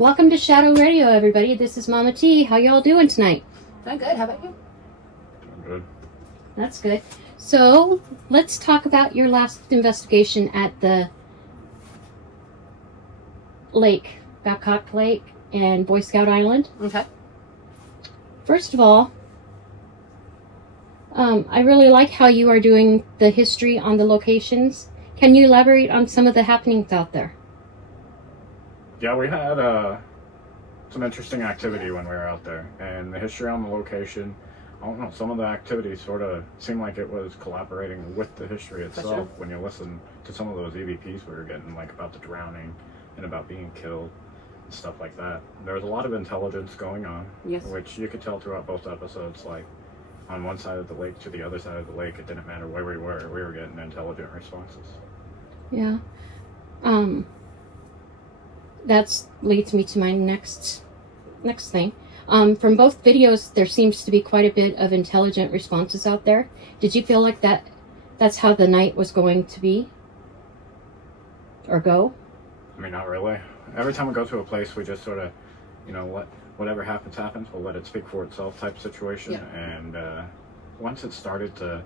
Welcome to Shadow Radio, everybody. This is Mama T. How y'all doing tonight? I'm good. How about you? I'm good. That's good. So, let's talk about your last investigation at the lake, Babcock Lake and Boy Scout Island. Okay. First of all, I really like how you are doing the history on the locations. Can you elaborate on some of the happenings out there? Yeah, we had some interesting activity when we were out there, and the history on the location, I don't know, some of the activities sort of seemed like it was collaborating with the history itself. Sure. When you listen to some of those EVPs we were getting, like about the drowning and about being killed and stuff like that. There was a lot of intelligence going on, Yes. which you could tell throughout both episodes. Like on one side of the lake to the other side of the lake, it didn't matter where we were getting intelligent responses. Yeah. That leads me to my next thing. From both videos, there seems to be quite a bit of intelligent responses out there. Did you feel like that's how the night was going to be? Or go? I mean, not really. Every time we go to a place, we just sort of, whatever happens, we'll let it speak for itself type situation. Yeah. And once it started to,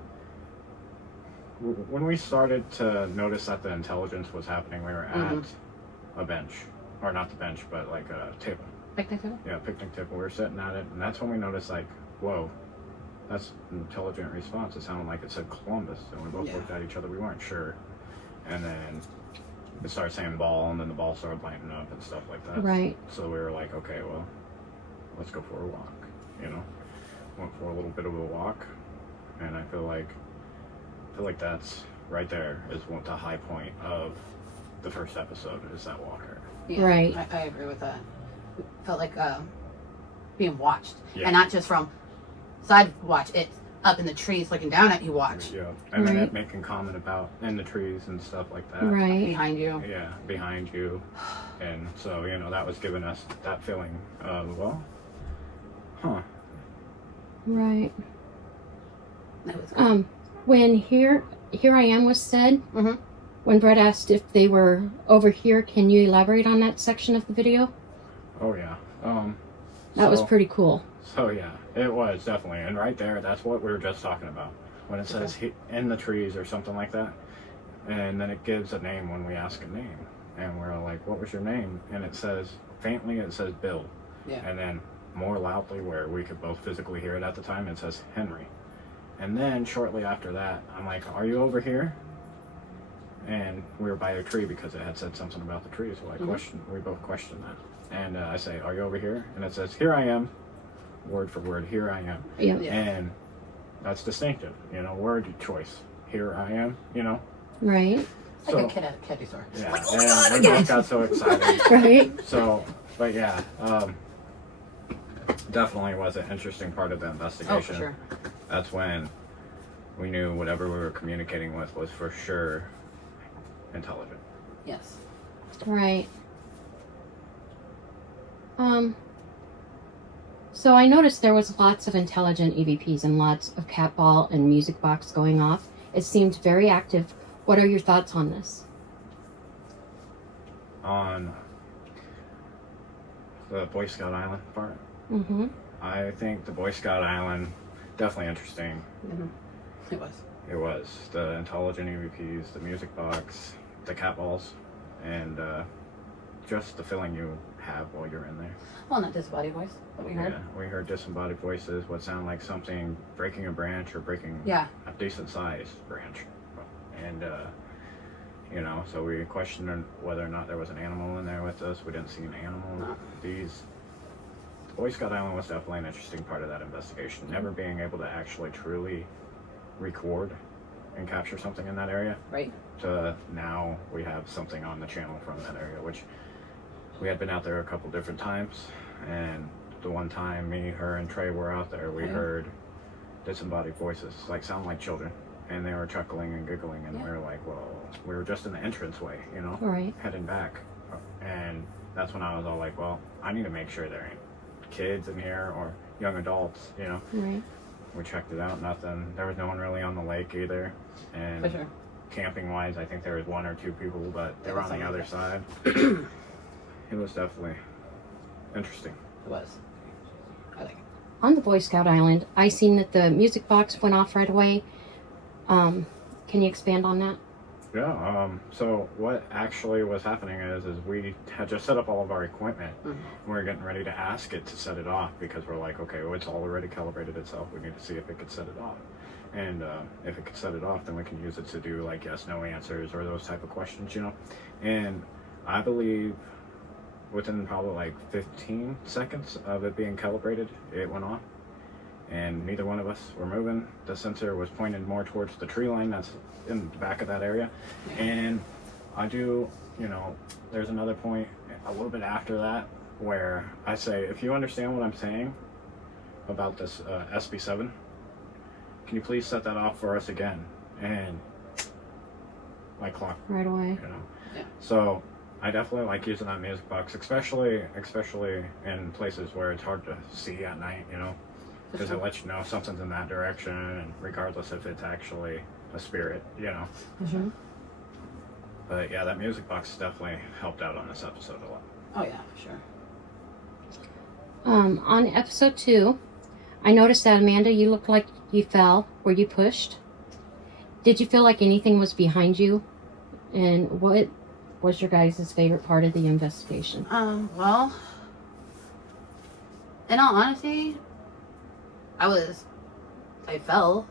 when we started to notice that the intelligence was happening, we were at a bench. Or not the bench, but like a table. Picnic table? Yeah, picnic table. We were sitting at it, and that's when we noticed, like, whoa, that's an intelligent response. It sounded like it said Columbus, and we both looked at each other. We weren't sure. And then it started saying ball, and then the ball started lighting up and stuff like that. Right. So we were like, okay, well, let's go for a walk, Went for a little bit of a walk, and I feel like that's right there is the high point of the first episode is that walker. Yeah, right. I agree with that. It felt like being watched. Yeah. And not just from side watch. It's up in the trees looking down at you watch. Yeah. And then Right. it making comment about in the trees and stuff like that. Right. Behind you. Yeah, behind you. And so, that was giving us that feeling of, well, huh. Right. That was good. When here I am was said, Mm-hmm. when Brett asked if they were over here, can you elaborate on that section of the video? Oh, yeah. That was pretty cool. So, yeah, it was definitely. And right there, that's what we were just talking about. When it says in the trees or something like that. And then it gives a name when we ask a name. And we're like, what was your name? And it says, faintly, it says Bill. Yeah. And then more loudly, where we could both physically hear it at the time, it says Henry. And then shortly after that, I'm like, are you over here? And we were by a tree because it had said something about the tree. So we both questioned that. And I say, are you over here? And it says, here I am. Word for word, here I am. Yeah. Yeah. And that's distinctive, word choice. Here I am, Right. Like a kid at a candy store. Yeah, Like, and we both got so excited. Right. So, but yeah, definitely was an interesting part of the investigation. Oh, for sure. That's when we knew whatever we were communicating with was for sure intelligent. Yes. Right. So I noticed there was lots of intelligent EVPs and lots of cat ball and music box going off. It seemed very active. What are your thoughts on this? On the Boy Scout Island part, Mm-hmm. I think the Boy Scout Island, definitely interesting. Mm-hmm. It was. It was the intelligent EVPs, the music box, the cat balls, and just the feeling you have while you're in there. Well, not this body voice that we heard. Yeah, we heard disembodied voices, what sound like something breaking a branch or breaking Yeah. a decent sized branch. And, so we questioned whether or not there was an animal in there with us. We didn't see an animal. No. The Boy Scout Island was definitely an interesting part of that investigation. Never being able to actually truly record and capture something in that area. Right. To now we have something on the channel from that area, which we had been out there a couple different times, and the one time me, her, and Trey were out there, we heard disembodied voices, sound like children, and they were chuckling and giggling, and we were like, well, we were just in the entranceway, Right. heading back, and that's when I was all like, well, I need to make sure there ain't kids in here or young adults, Right. We checked it out, nothing. There was no one really on the lake either, and For sure. camping wise, I think there was one or two people, but they were on the other side. It was definitely Interesting. It was. I like it. On the Boy Scout Island, I seen that the music box went off right away. Can you expand on that? Yeah, so what actually was happening is we had just set up all of our equipment. Mhm. We were getting ready to ask it to set it off because we're like, okay, well, it's already calibrated itself. We need to see if it could set it off. And if it could set it off, then we can use it to do like yes, no answers or those type of questions, you know? And I believe within probably like 15 seconds of it being calibrated, it went off. And neither one of us were moving. The sensor was pointed more towards the tree line that's in the back of that area. And I do, you know, there's another point a little bit after that where I say, if you understand what I'm saying about this SB7, can you please set that off for us again? And like clock, Right away. you know. Yeah. So I definitely like using that music box, especially in places where it's hard to see at night, you know. Because it lets you know something's in that direction, and regardless if it's actually a spirit, you know. Mm-hmm. But yeah, that music box definitely helped out on this episode a lot. Oh yeah, for sure. On episode 2, I noticed that Amanda, you looked like you fell. Were you pushed? Did you feel like anything was behind you? And what was your guys' favorite part of the investigation? Well, in all honesty, I fell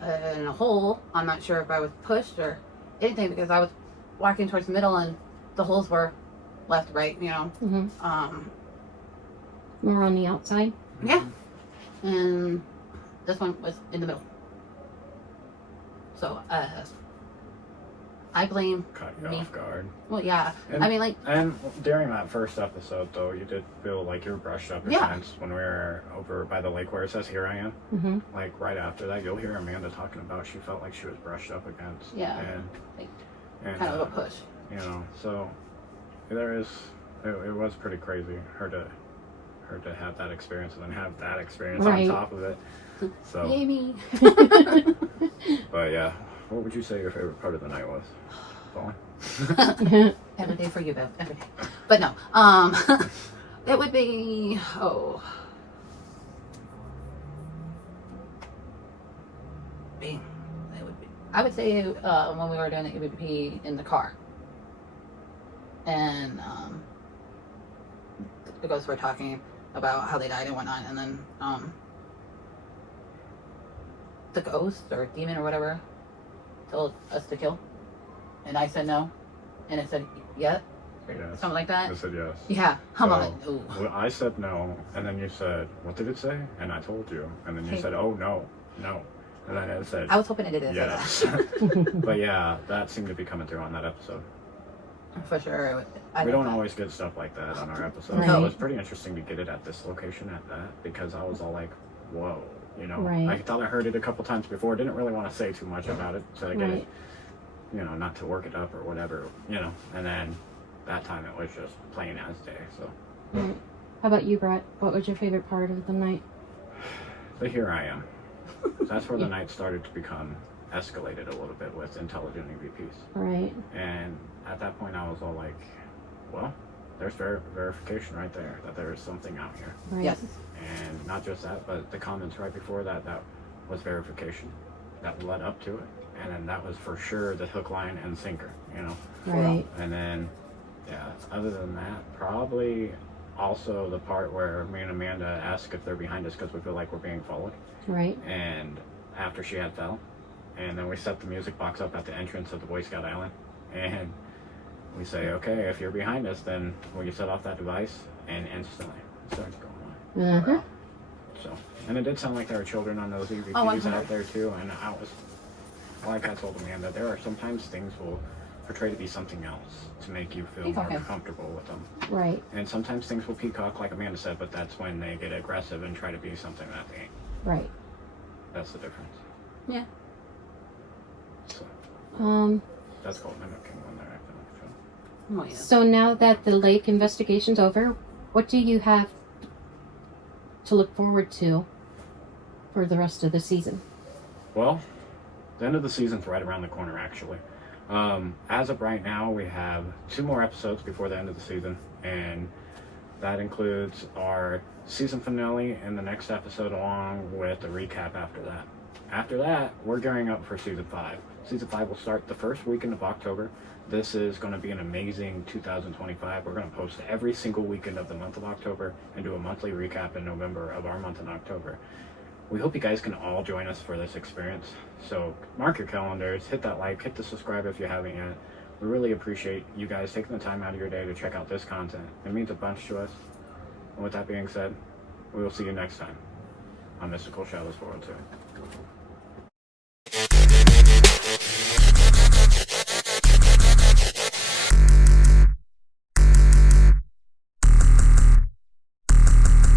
in a hole. I'm not sure if I was pushed or anything because I was walking towards the middle and the holes were left, right, you know. Mm-hmm. More on the outside? Yeah. And this one was in the middle. So, I blame Caught you me. off guard. Well, yeah. And, I mean, like, and during that first episode, though, you did feel like you were brushed up Yeah. against when we were over by the lake where it says, "Here I am." Mm-hmm. Like right after that, you'll hear Amanda talking about she felt like she was brushed up against. Yeah. And, like, kind of a push. You know, so it was pretty crazy her to have that experience and then have that experience Right. on top of it. So, Yay me. but yeah, what would you say your favorite part of the night was? Falling? Every day for you, Bev. Every day. But no. It would be being. It would be. I would say when we were doing it, it would be in the car. And the ghosts were talking about how they died and whatnot, and then the ghost or demon or whatever told us to kill, and I said no, and it said yeah, or Yes. something like I that. said yes. Yeah, I'm So, like, ooh. Well, I said no, and then you said, "What did it say?" And I told you, and then you Hey. said, "Oh no, no," and then it said, I was hoping it didn't "Yes." say that. But yeah, that seemed to be coming through on that episode. For sure. We don't always get stuff like that on our episodes. Right. So it was pretty interesting to get it at this location at that because I was all like, "Whoa," you know. Right. I thought I heard it a couple times before. Didn't really want to say too much about it, so I get Right. it, you know, not to work it up or whatever, you know. And then that time it was just plain as day. So, Right. How about you, Brett? What was your favorite part of the night? but here I am. That's where the night started to become escalated a little bit with intelligent EVPs. Right. And at that point, I was all like, well, there's verification right there that there is something out here. Right. Yes. And not just that, but the comments right before that, that was verification that led up to it. And then that was for sure the hook, line, and sinker, you know. Right. And then, yeah, other than that, probably also the part where me and Amanda ask if they're behind us because we feel like we're being followed. Right. And after she had fell, and then we set the music box up at the entrance of the Boy Scout Island, and we say, okay, if you're behind us, then will you set off that device? And instantly it starts going on. Uh-huh. So, and it did sound like there were children on those EVPs Oh, out there too, and I was, like I told Amanda, there are sometimes things will portray to be something else to make you feel more Peacocking. comfortable with them. Right. And sometimes things will peacock, like Amanda said, but that's when they get aggressive and try to be something that they ain't. Right. That's the difference. Yeah. So, that's called mimicking when they're acting like a film. Oh, yeah. So now that the lake investigation's over, what do you have to look forward to for the rest of the season? Well, the end of the season's right around the corner, actually. As of right now, we have 2 more episodes before the end of the season, and That includes our season finale and the next episode, along with a recap after that. After that, we're gearing up for season 5. Season 5 will start the first weekend of October. This is going to be an amazing 2025. We're going to post every single weekend of the month of October and do a monthly recap in November of our month in October. We hope you guys can all join us for this experience. So mark your calendars, hit that like, hit the subscribe if you haven't yet. We really appreciate you guys taking the time out of your day to check out this content. It means a bunch to us. And with that being said, we will see you next time on Mystical Shadows 402.